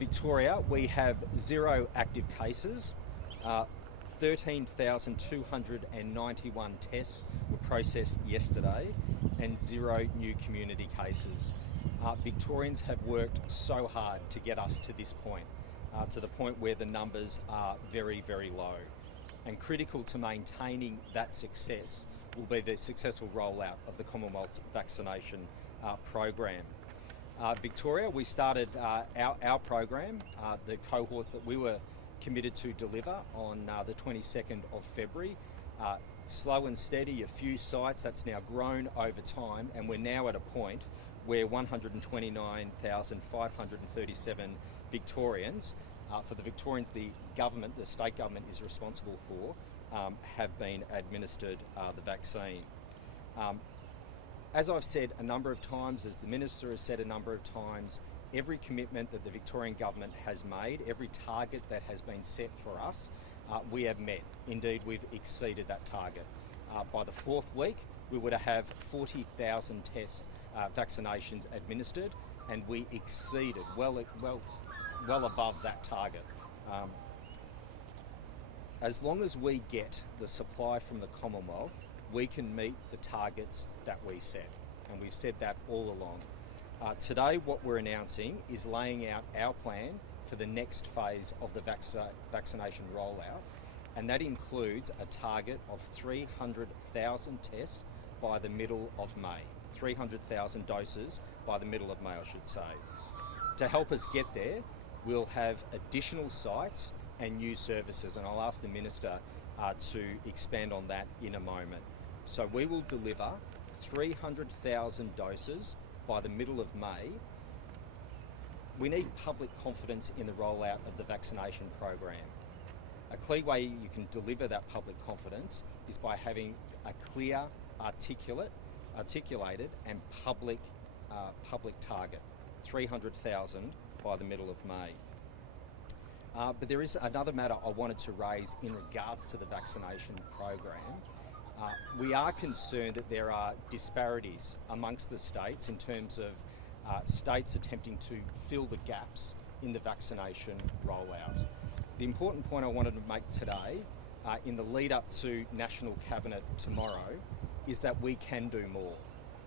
Victoria, we have 0 active cases. 13,291 tests were processed yesterday and 0 new community cases. Victorians have worked so hard to get us to this point, to the point where the numbers are very, very low. And critical to maintaining that success will be the successful rollout of the Commonwealth's vaccination program. Victoria, we started our program, the cohorts that we were committed to deliver on the 22nd of February. Slow and steady, a few sites, that's now grown over time, and we're now at a point where 129,537 Victorians, for the Victorians the government, the state government is responsible for, have been administered the vaccine. As I've said a number of times, as the Minister has said a number of times, every commitment that the Victorian Government has made, every target that has been set for us, we have met. Indeed, we've exceeded that target. By the 4th week, we would have 40,000 vaccinations administered, and we exceeded well above that target. As long as we get the supply from the Commonwealth, we can meet the targets that we set, and we've said that all along. Today, what we're announcing is laying out our plan for the next phase of the vaccination rollout, and that includes a target of 300,000 tests by the middle of May. 300,000 doses by the middle of May, I should say. To help us get there, we'll have additional sites and new services, and I'll ask the Minister to expand on that in a moment. So we will deliver 300,000 doses by the middle of May. We need public confidence in the rollout of the vaccination program. A clear way you can deliver that public confidence is by having a clear, articulated and public target, 300,000 by the middle of May. But there is another matter I wanted to raise in regards to the vaccination program. We are concerned that there are disparities amongst the states in terms of states attempting to fill the gaps in the vaccination rollout. The important point I wanted to make today, in the lead up to National Cabinet tomorrow, is that we can do more.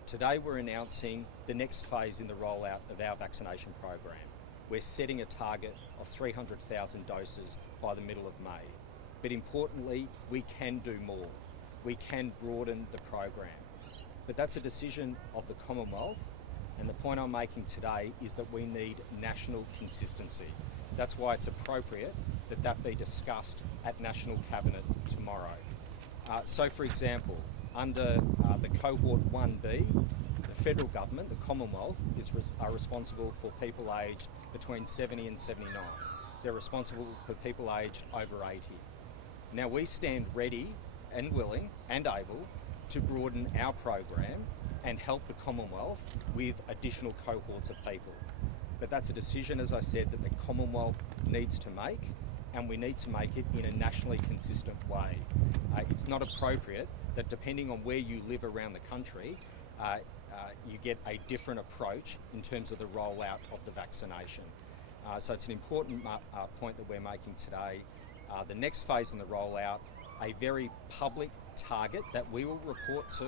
Today we're announcing the next phase in the rollout of our vaccination program. We're setting a target of 300,000 doses by the middle of May. But importantly, we can do more. We can broaden the program. But that's a decision of the Commonwealth, and the point I'm making today is that we need national consistency. That's why it's appropriate that that be discussed at National Cabinet tomorrow. So for example, under the Cohort 1B, the federal government, the Commonwealth, are responsible for people aged between 70 and 79. They're responsible for people aged over 80. Now we stand ready and willing and able to broaden our program and help the Commonwealth with additional cohorts of people. But that's a decision, as I said, that the Commonwealth needs to make, and we need to make it in a nationally consistent way. It's not appropriate that depending on where you live around the country, you get a different approach in terms of the rollout of the vaccination. So it's an important point that we're making today. The next phase in the rollout, a very public target that we will report to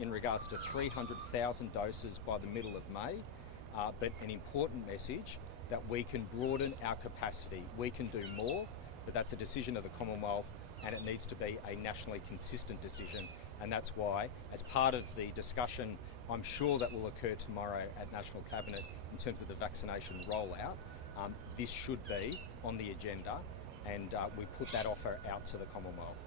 in regards to 300,000 doses by the middle of May, but an important message that we can broaden our capacity. We can do more, but that's a decision of the Commonwealth, and it needs to be a nationally consistent decision, and that's why, as part of the discussion I'm sure that will occur tomorrow at National Cabinet in terms of the vaccination rollout, this should be on the agenda, and we put that offer out to the Commonwealth.